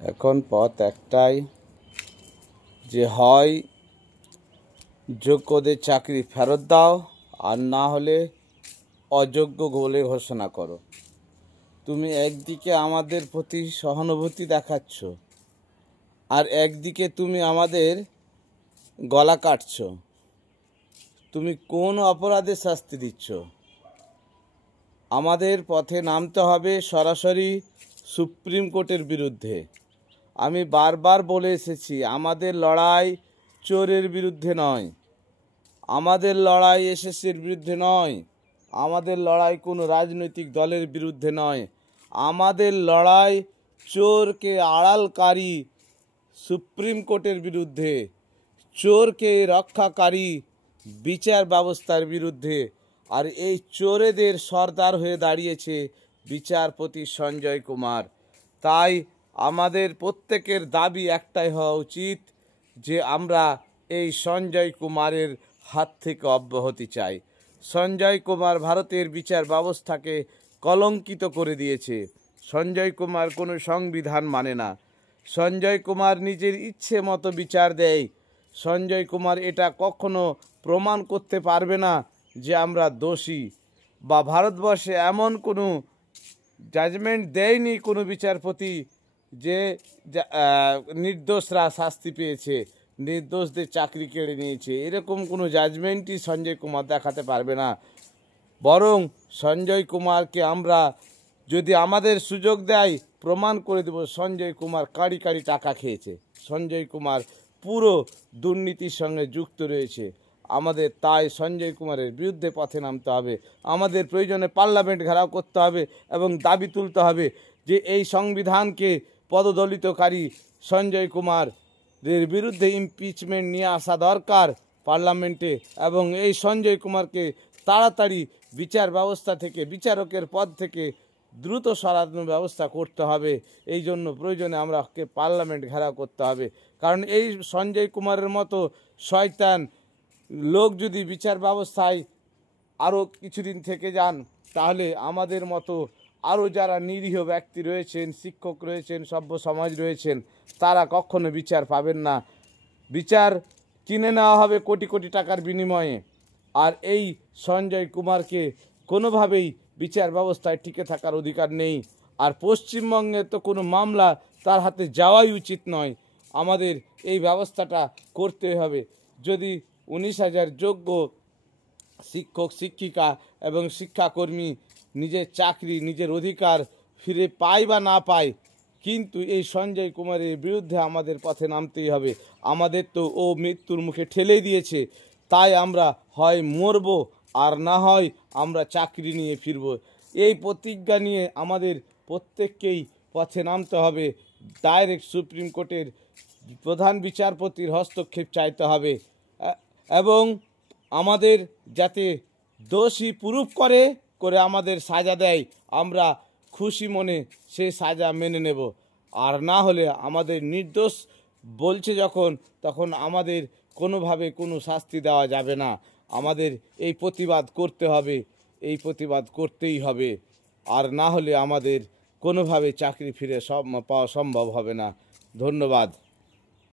এখন পথ একটাই, যে হয় যোগ্যদের চাকরি ফেরত দাও, আর না হলে অযোগ্য বলে ঘোষণা করো। তুমি একদিকে আমাদের প্রতি সহানুভূতি দেখাচ্ছ, আর একদিকে তুমি আমাদের গলা কাটছ। তুমি কোন অপরাধে শাস্তি দিচ্ছ? আমাদের পথে নামতে হবে সরাসরি সুপ্রিম কোর্টের বিরুদ্ধে। আমি বারবার বলে এসেছি, আমাদের লড়াই চোরের বিরুদ্ধে নয়, আমাদের লড়াই এসএসসির বিরুদ্ধে নয়, আমাদের লড়াই কোনো রাজনৈতিক দলের বিরুদ্ধে নয়, আমাদের লড়াই চোরকে আড়ালকারী সুপ্রিম কোর্টের বিরুদ্ধে, চোরকে রক্ষাকারী বিচার ব্যবস্থার বিরুদ্ধে। আর এই চোরেদের সর্দার হয়ে দাঁড়িয়েছে বিচারপতি সঞ্জয় কুমার। তাই আমাদের প্রত্যেকের দাবি একটাই হওয়া উচিত, যে আমরা এই সঞ্জয় কুমারের হাত থেকে অব্যাহতি চাই। সঞ্জয় কুমার ভারতের বিচার ব্যবস্থাকে কলঙ্কিত করে দিয়েছে। সঞ্জয় কুমার কোনো সংবিধান মানে না। সঞ্জয় কুমার নিজের ইচ্ছে মতো বিচার দেয়। সঞ্জয় কুমার এটা কখনো প্রমাণ করতে পারবে না যে আমরা দোষী, বা ভারতবর্ষে এমন কোনো জাজমেন্ট দেয়নি কোনো বিচারপতি যে নির্দোষরা শাস্তি পেয়েছে, নির্দোষদের চাকরি কেড়ে নিয়েছে, এরকম কোনো জাজমেন্টই সঞ্জয় কুমার দেখাতে পারবে না। বরং সঞ্জয় কুমারকে আমরা, যদি আমাদের সুযোগ দেয়, প্রমাণ করে দেব সঞ্জয় কুমার কাঁড়ি কাঁড়ি টাকা খেয়েছে, সঞ্জয় কুমার পুরো দুর্নীতির সঙ্গে যুক্ত রয়েছে। আমাদের তাই সঞ্জয় কুমারের বিরুদ্ধে পথে নামতে হবে। আমাদের প্রয়োজনে পার্লামেন্ট ঘেরাও করতে হবে এবং দাবি তুলতে হবে যে এই সংবিধানকে পদদলিতকারী সঞ্জয় কুমারের বিরুদ্ধে ইমপিচমেন্ট নিয়ে আসা দরকার পার্লামেন্টে, এবং এই সঞ্জয় কুমারকে তাড়াতাড়ি বিচার ব্যবস্থা থেকে, বিচারকের পদ থেকে দ্রুত সরানোর ব্যবস্থা করতে হবে। এই জন্য প্রয়োজনে আমরা পার্লামেন্ট ঘেরাও করতে হবে। কারণ এই সঞ্জয় কুমারের মতো শয়তান লোক যদি বিচার ব্যবস্থায় আরও কিছুদিন থেকে যান, তাহলে আমাদের মতো আরও যারা নিরীহ ব্যক্তি রয়েছেন, শিক্ষক রয়েছেন, সভ্য সমাজ রয়েছেন, তারা কখনো বিচার পাবেন না। বিচার কিনে নেওয়া হবে কোটি কোটি টাকার বিনিময়ে। আর এই সঞ্জয় কুমারকে কোনোভাবেই বিচার ব্যবস্থায় টিকে থাকার অধিকার নেই। আর পশ্চিমবঙ্গে তো কোনো মামলা তার হাতে যাওয়াই উচিত নয়। আমাদের এই ব্যবস্থাটা করতে হবে। যদি 19,000 যোগ্য শিক্ষক, শিক্ষিকা এবং শিক্ষাকর্মী নিজের চাকরি, নিজের অধিকার ফিরে পায় বা না পায়, কিন্তু এই সঞ্জয় কুমারের বিরুদ্ধে আমাদের পথে নামতেই হবে। আমাদের তো ও মৃত্যুর মুখে ঠেলে দিয়েছে, তাই আমরা হয় মরব, আর না হয় আমরা চাকরি নিয়ে ফিরব। এই প্রতিজ্ঞা নিয়ে আমাদের প্রত্যেককেই পথে নামতে হবে। ডাইরেক্ট সুপ্রিম কোর্টের প্রধান বিচারপতির হস্তক্ষেপ চাইতে হবে, এবং আমাদের যাতে দোষী প্রুফ করে আমাদের সাজা দেয়, আমরা খুশি মনে সে সাজা মেনে নেব। আর না হলে আমাদের নির্দোষ বলছে যখন, তখন আমাদের কোনোভাবে কোনো শাস্তি দেওয়া যাবে না। আমাদের এই প্রতিবাদ করতে হবে, এই প্রতিবাদ করতেই হবে। আর না হলে আমাদের কোনোভাবে চাকরি ফিরে পাওয়া সম্ভব হবে না। ধন্যবাদ।